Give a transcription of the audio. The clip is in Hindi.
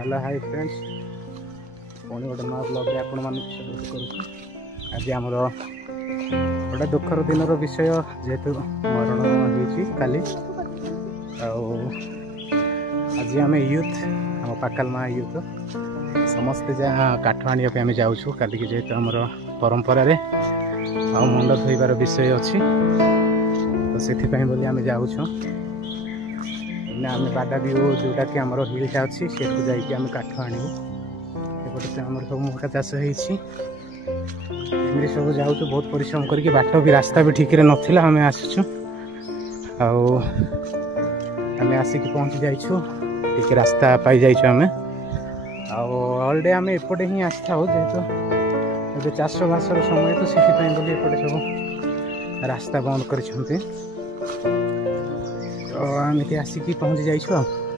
हेलो हाय फ्रेंड्स पुणी गोटे नवा ब्लॉग आपण मान आज आमर गोटे दुखर दिन विषय जेहेतु मरण होली आज आम यूथ आम पाकालमा यूथ समस्ते जहाँ काठ आने आम जाऊँ कल की जेहेतु आमर परंपरा रे मुंड धोइबार विषय अच्छी तो से बोली आम जाऊँ आम बाडा भी जोटा कि आम हिलटा अच्छी से जाकि काठ आणबू एपटे आम सब मका चाष होमती सब जाऊँ बहुत परिश्रम करके बाट भी रास्ता भी ठीक नाला आम आसुँ आम आसिक पहुँची जाइछू ठीक रास्ता पाई जाइछू आम ऑलडे आम एपटे ही आसी था जेहेतु चाष बासर समय तो से बोली एपटे सब रास्ता बंद कर आमती आसिक पहुँची जाइछू।